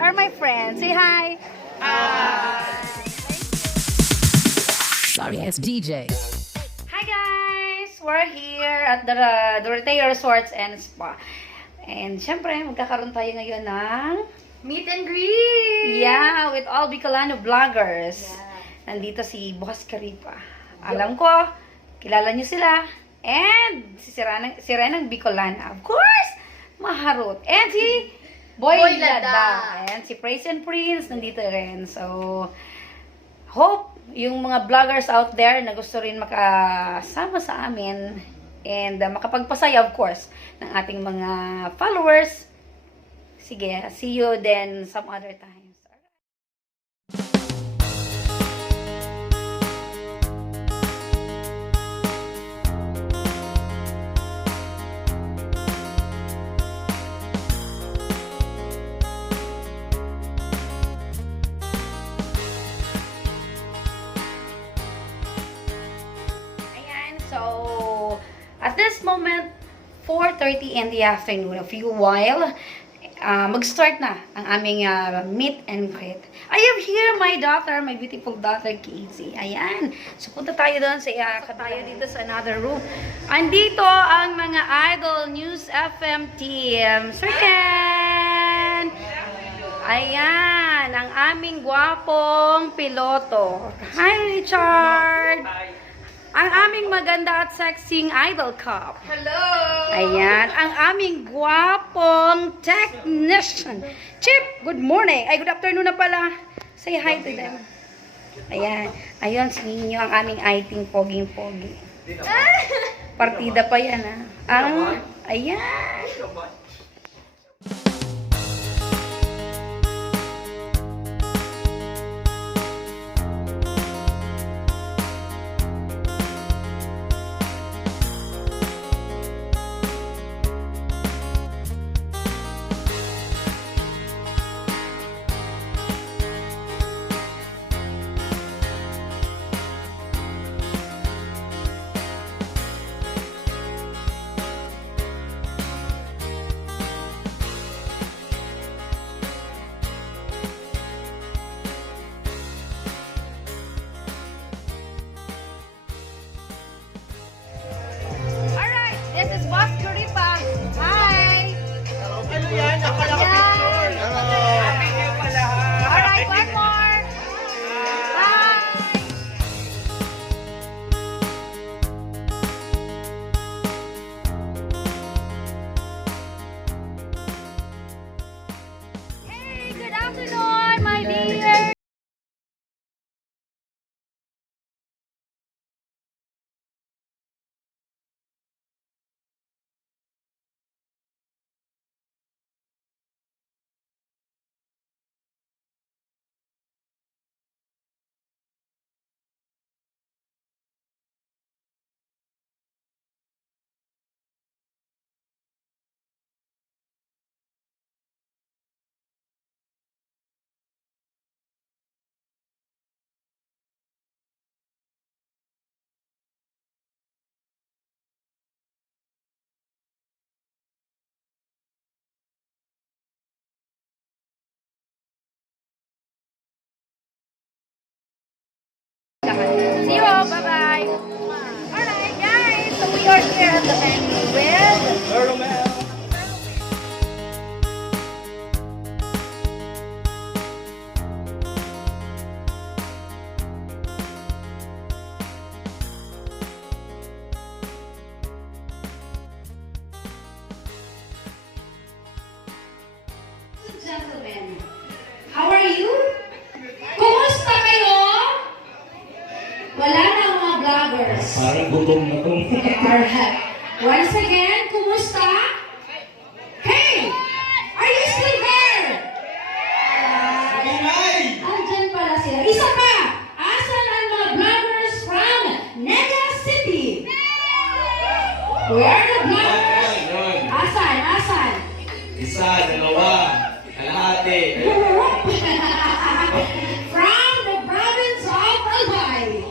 are my friends. Say hi. Sorry, it's DJ. Hi guys! We're here at the Dorotea Resorts and Spa. And syempre, magkakaroon tayo ngayon ng Meet and greet! yeah, with all Bicolano vloggers. Nandito si Boss Caripa. Alam ko, kilala niyo sila. And si Renang Bicolana. Of course, Maharot. And si Boy Lada. And si Praise and Prince nandito rin. So, hope yung mga vloggers out there na gusto rin makasama sa amin and makapagpasaya, of course, ng ating mga followers. Sige, see you then some other times. So, at this moment, 4:30 in the afternoon, a few while, mag-start na ang aming meet and greet. I have here my daughter, my beautiful daughter, Casey. Ayan. So, punta tayo doon sa tayo dito sa another room. Andito ang mga Idol News FM team. Sir Ken! Ayan, ang aming gwapong piloto. Hi, Richard! Ang aming maganda at sexing Idol Cup. Hello! Ayan, ang aming gwapong technician. Chip, good morning. Ay, good afternoon na pala. Say hi to them. Ayan, ayun, singin nyo ang aming iting poging-pogi. Partida pa yan, ha? Ayan. This is Boss Caripa. Hi! Ano yan? Nakalaka-picture. Happy New Year pala. Alright, one more. Bye! Hey, good afternoon, my dear. See you all. Bye-bye. Alright, guys. So we are here at the venue with gentlemen. How are you? Kumusta kayo? Wala na ang mga vloggers. Parang gutom na to. Alright. Once again, kumusta? Hey! Are you still there? Andyan pala sila. Isa pa! Asan ang mga vloggers from Naga City? Where are the vloggers? Asan? Asan? Isa, dalawa, kalahati. From the province of Albay.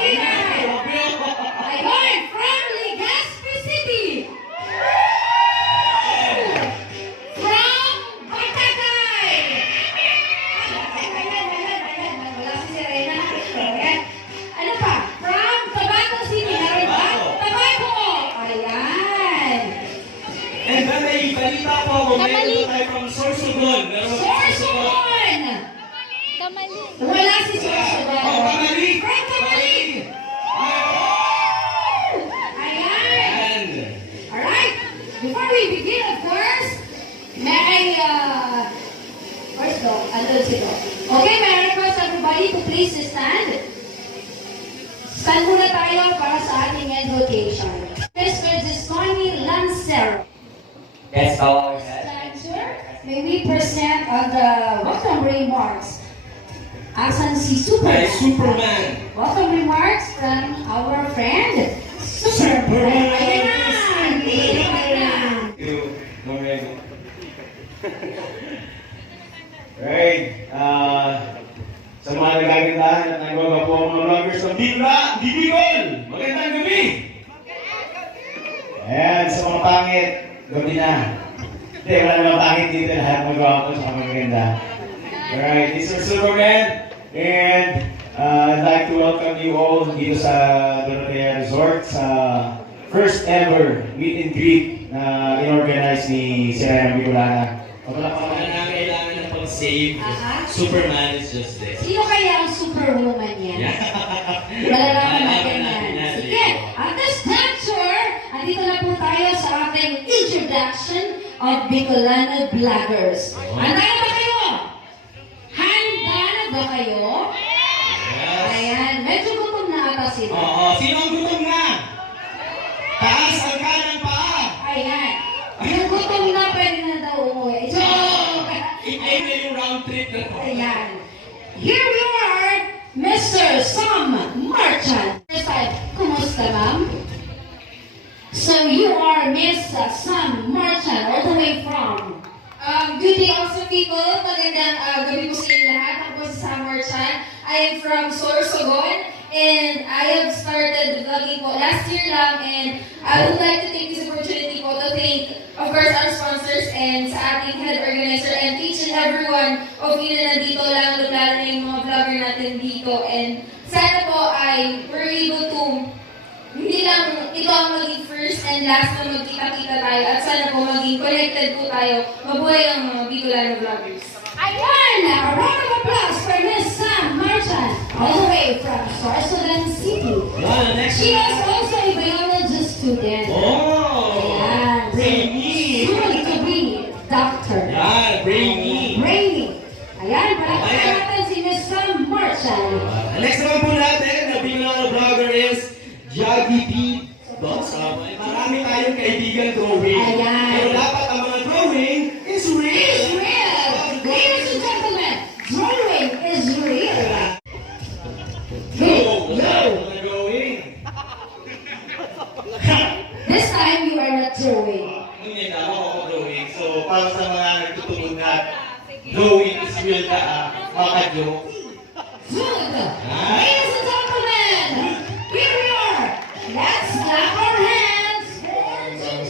Ingay. Ayun, from Legazpi City. please stand. Stand muna tayo para sa ating invocation. Mr. Desmond Lancer. Let's bow our heads. Lancer, may we present on the welcome remarks. Asan si Superman? Superman. Welcome remarks from our friend, Superman. Ayan! Right. Sa mga nagagandahan at nagbaga po ang mga vloggers ng Bicol. Magandang gabi. Ayan, sa mga pangit, gabi na. Hindi, wala namang pangit dito. Lahat magawa ko sa mga maganda. Alright, this is Superman. And I'd like to welcome you all dito sa Dorotea Resort sa first ever meet and greet na inorganize ni Sir Bicolana. Wala na kailangan ng pag-save. Aha. Superman is just there. Sino kaya ang superwoman yan? Malalaman natin yan. Sige, at this juncture, andito na po tayo sa ating introduction of Bicolana Vloggers. Handa na ba kayo? Handa na ba kayo? Ayan, medyo gutom na ata sila. Oo, sino ang gutom na? Taas ang kanang paa. Ayan, yung gutom na pwede na daw umuwi. So, I-play na yung round trip na to. ayan. Here we are, Mr. Sam Marchand. Kumusta, ma'am? So you are Miss Sam Marchand, all the way from? Good day also people. Magandang gabi po sa inyo lahat. Ako po si Sam Marchand. I am from Sorsogon and I have started vlogging po last year lang, and I would like to take this opportunity po to thank, of course, our sponsors and sa ating head organizer and each and every one of you na nandito lang, lalo na yung mga vlogger natin dito. And sana po ay we're able to hindi lang ito ang maging first and last na magkita-kita tayo, at sana po maging connected po tayo. Mabuhay ang mga Bicolano vloggers. Ayan! A round of applause for Miss Sam Marchand, all the way from Sorsogon City. Next She is also a biology student. Oh! Ayan. Brainy! Soon to be doctor. Yan, brainy! Brainy. Ayan, palakpakan natin si Miss Sam Marchand. Next naman po natin, na Bicolano vlogger is Jaggy P. Dots. Marami tayong kaibigan drawing. Ayan. Pero dapat ang mga drawing is real. It's real! Ladies and gentlemen, drawing is real. Yo! Yo! Mga drawing. This time you are not drawing. Ngunit ako drawing. So, para sa mga nagtutuloy na drawing is real na makajoke. Good! Ladies and gentlemen, here we are. Let's clap our hands.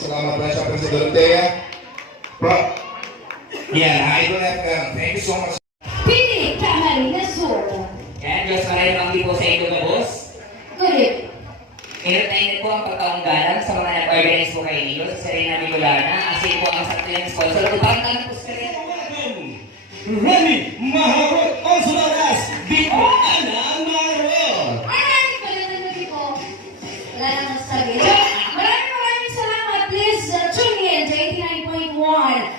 Salamat pala sa Prince Dorotea. Bro, Yeah, Idol FM, thank you so much. Pili Camarines Sur. Yan, Diyos maraming panggi po sa inyo na boss. Good. Ingat na ingat po ang pagkaong galang sa mga nag-organize po kayo dito sa Serena Bicolana. Kasi po ang sakto yung sponsor. Kung bakit tayo po sa Serena? Remy Maharot, also known as Bicolana Maharot. Alright, magandang gabi po. Wala namang sabi. Maraming salamat. Please tune in to 89.1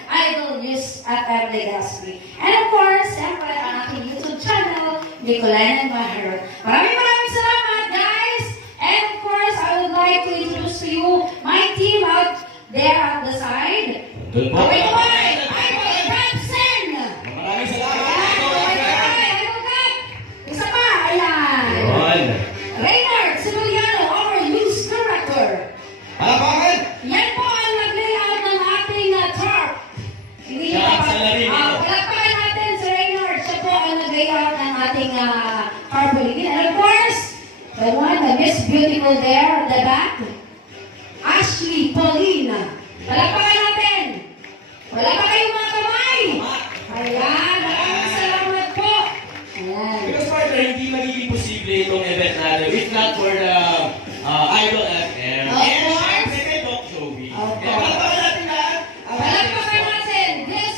Idol News at Legazpi. And of course, siyempre, ang aking YouTube channel, Bicolana Maharot. Maraming salamat, guys. And of course, I would like to introduce to you my team out there at the side. Good po. Away, Idol Rapsen. Maraming salamat. Isa pa, ayan. Yun. Reynard Simuliano, our news director. Halapakan! Yan po ang nag-layout ng ating tarp. Hindi Siya pa ang salary nito. palakpakan natin si Reynard. Siya po ang nag-layout ng ating tarpaulin. And of course, the one, the Miss Beautiful there at the back, Ashley Paulina. Palakpakan natin. Wala pa kayong mga kamay. Ayan, maraming salamat po. Ayan. Because partner, hindi magiging posible itong event natin if not for the Idol FM. Of And course. syempre kay Doc Joey. Of Kaya course. palakpakan natin lahat. Palakpakan natin this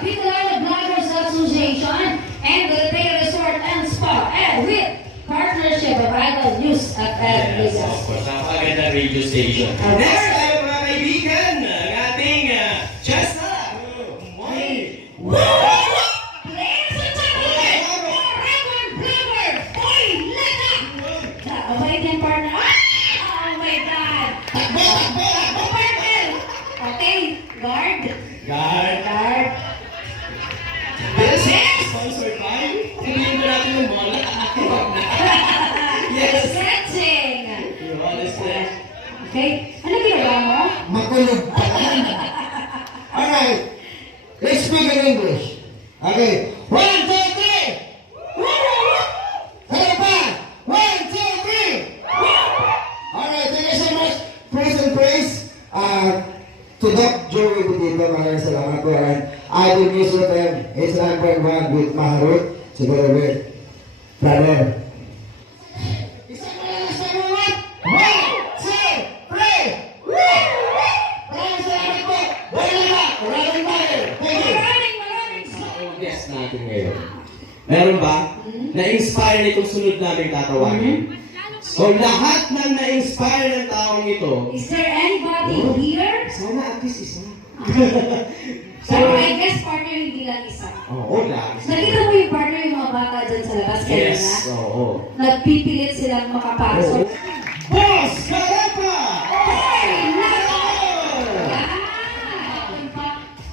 Bicolana Vloggers Association and the Dorotea Resort and Spa and with partnership of Idol News at Yes, Vegas. of course. Napakaganda radio station. Of Next course. tayo mga kaibigan, ang ating Chesta. Moy. Ladies and gentlemen, our record breaker Guard. Guard. Yes, sponsored by. Sabihin mo natin yung mall. Yes. Stretching. You want to stretch? Okay. Ano ginagawa mo? Makulog pa yan. Alright. Let's speak in English. Okay. 1, 2, 3! Ano pa? 1, 2, 3! Alright, thank you so much. Praise and praise. To Doc Joey Budito, maraming salamat po. And I will miss with them. It's 9.1 with Maharut. Siguro with Brother. Isang mo lang, isang mo lang. 1, 2, 3! Maraming salamat po. Wala na. Maraming mahal. Thank you. Yes, natin ngayon. Meron ba? Na-inspire nitong sunod namin tatawagin. So lahat ng na-inspire ng taong ito, Is there anybody here? sana at least isa. Pero I guess partner hindi lang isa. Oo, lang. Nakita mo yung partner yung mga bata dyan sa labas kanina? Yes, oo. Nagpipilit silang makapasok. Boss Kalapa! Hey!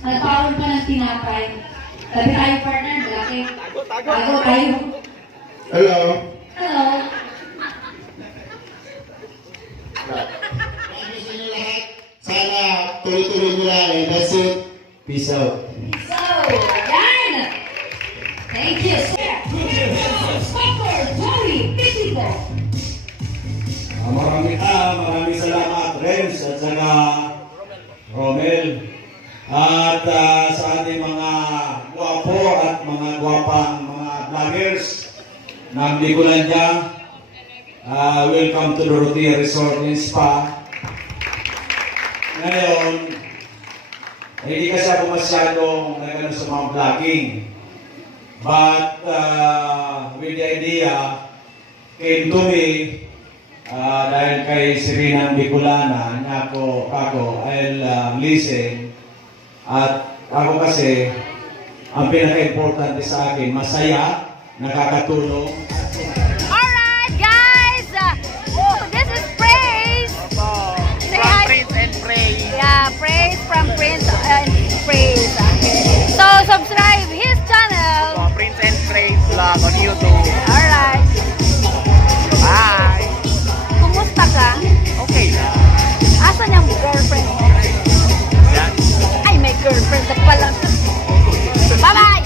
Nagparoon pa ng tinapay. Sabi tayo partner, malaki. Tago tayo. Hello. Hello. Thank you sa inyo lahat. Sana tuloy-tuloy nyo lang. And that's it. Peace out. So, yan! Thank you, sir. Sponsor, Joey, Pitiko. Maraming salamat, Renz, at saka Romel. At sa ating mga gwapo at mga gwapang mga vloggers ng Bicolandia, welcome to Dorothea Resort and Spa. Ngayon, hindi kasi ako masyadong nagano sa mga vlogging. But with the idea came to me dahil kay Serena Bicolana na ako I'll listen. At ako kasi ang pinaka-importante sa akin, masaya, nakakatulong. Alright, guys! This is Praise! Say hi. Prince and Praise. Yeah, Praise from Prince and Praise. Okay. So, subscribe his channel. Prince and Praise vlog on YouTube. Alright. Bye. Kumusta ka? Okay na. Asan yung girlfriend mo? Yan. Ay, may girlfriend na pala. Bye-bye!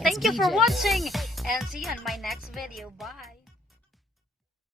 Thank you for watching and see you on my next video. Bye.